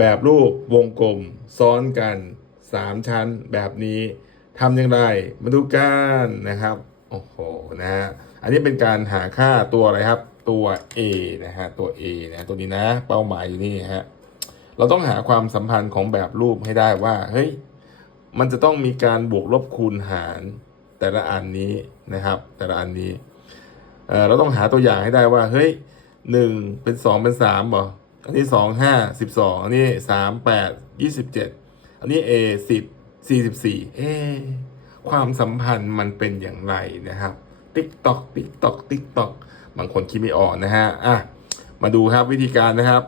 แบบรูปวงกลม ซ้อนกัน 3 ชั้นแบบนี้ทำอย่างไร มาดูกันนะครับ โอ้โหนะฮะอันนี้เป็นการหาค่าตัวอะไรครับ ตัว A นะฮะตัว A นะตัวนี้นะ เป้าหมายอยู่นี่ฮะเราต้องหาความสัมพันธ์ของแบบรูปให้ได้ว่าเฮ้ยมันจะต้องมีการบวกลบคูณหารแต่ละอันนี้นะครับ แต่ละอันนี้เเราต้องหาตัวอย่างให้ได้ว่า เฮ้ยหนึ่งเป็นสองเป็นสามบ่ อันนี้สองห้าสิบสองอันนี้สามแปดยี่สิบเจ็ดอันนี้ A สิบสี่สิบสี่เอความสัมพันธ์มันเป็นอย่างไรนะครับติ๊กตอกติ๊กตอกติ๊กตอกบางคนคิดไม่ออกนะฮะอะมาดูครับวิธีการนะครับ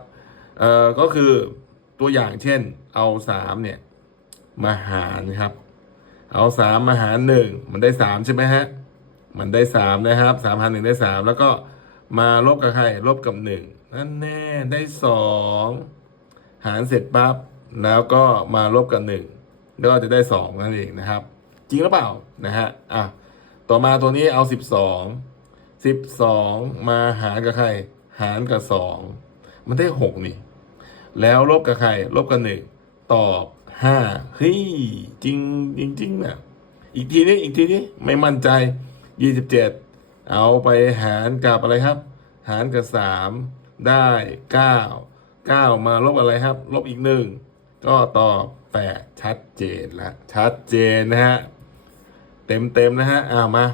เอ่อก็คือตัวอย่างเช่นเอาสามเนี่ยมาหารครับ เอาสามมาหารหนึ่งมันได้สามใช่ไหมฮะมันได้สามนะครับสามหารหนึ่งได้สามแล้วก็มาลบกับใครลบกับหนึ่ง นั่นแน่ได้สองหารเสร็จปั๊บแล้วก็มาลบกับหนึ่งก็จะได้สองนั่นเองนะครับ จริงหรือเปล่านะฮะอะต่อมาตัวนี้เอาสิบสองสิบสองมาหารกับใคร หารกับสองมันได้หกนี่ แล้วลบกับใคร ลบกับหนึ่งตอบห้าเฮ้ยจริงจริงจริงนะอีกทีนี้อีกทีนี้ไม่มั่นใจยี่สิบเจ็ดเอาไปหารกับอะไรครับ หารกับสาม ได้เก้าเก้ามาลบอะไรครับ ลบอีกหนึ่งก็ตอบแปดชัดเจนละชัดเจนนะฮะ เต็มเต็มๆนะฮะอ่ามา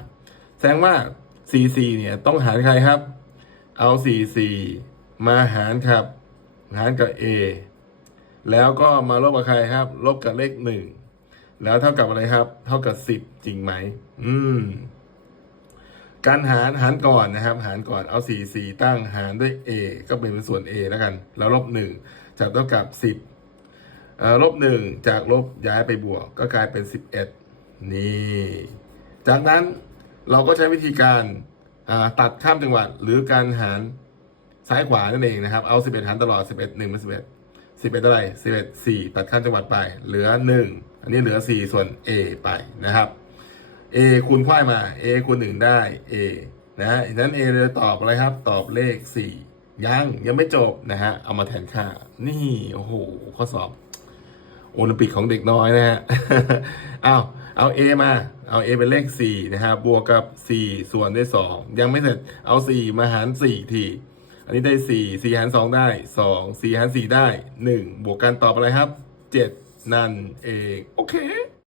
แสดงว่า 4 4 เนี่ย ต้องหารใครครับ เอา 4 4 มาหารครับ หารกับ A แล้วก็มาลบกับใครครับ ลบกับเลขหนึ่งแล้วเท่ากับอะไรครับ เท่ากับ 10 จริงไหม อืม การหารหารก่อนนะครับ หารก่อนเอา 4 4 ตั้งหารด้วย A ก็เป็นส่วน A แล้วกัน แล้วลบ1จากเท่ากับ 10เอ่อลบ1จากลบย้ายไปบวก ก็กลายเป็น 11 นี่ จากนั้นเราก็ใช้วิธีการตัดข้ามจังหวัด หรือการหารซ้ายขวานั่นเองนะครับ เอา 11 หารตลอด 11 1เป็น11 11เท่าไหร่11 4 ตัดข้ามจังหวัดไป เหลือ 1 อันนี้เหลือ 4 ส่วน A ไปนะครับ A คูณควายมา A คูณ1ได้ A นะดังนั้น A เลยตอบอะไรครับ ตอบเลข 4 ยังยังไม่จบนะฮะ เอามาแทนค่า นี่ โอ้โห ข้อสอบโอลิมปิกของเด็กน้อยนะฮะ เอาเอา A มา เอา A เป็นเลข 4 นะฮะ บวกกับ 4 ส่วนด้วย 2 ยังไม่เสร็จ เอา 4 มาหาร 4 ที อันนี้ได้ 4 4 หาร 2 ได้ 2 4 หาร 4 ได้ 1 บวกกันตอบอะไรครับ 7 นั่นเอง โอเค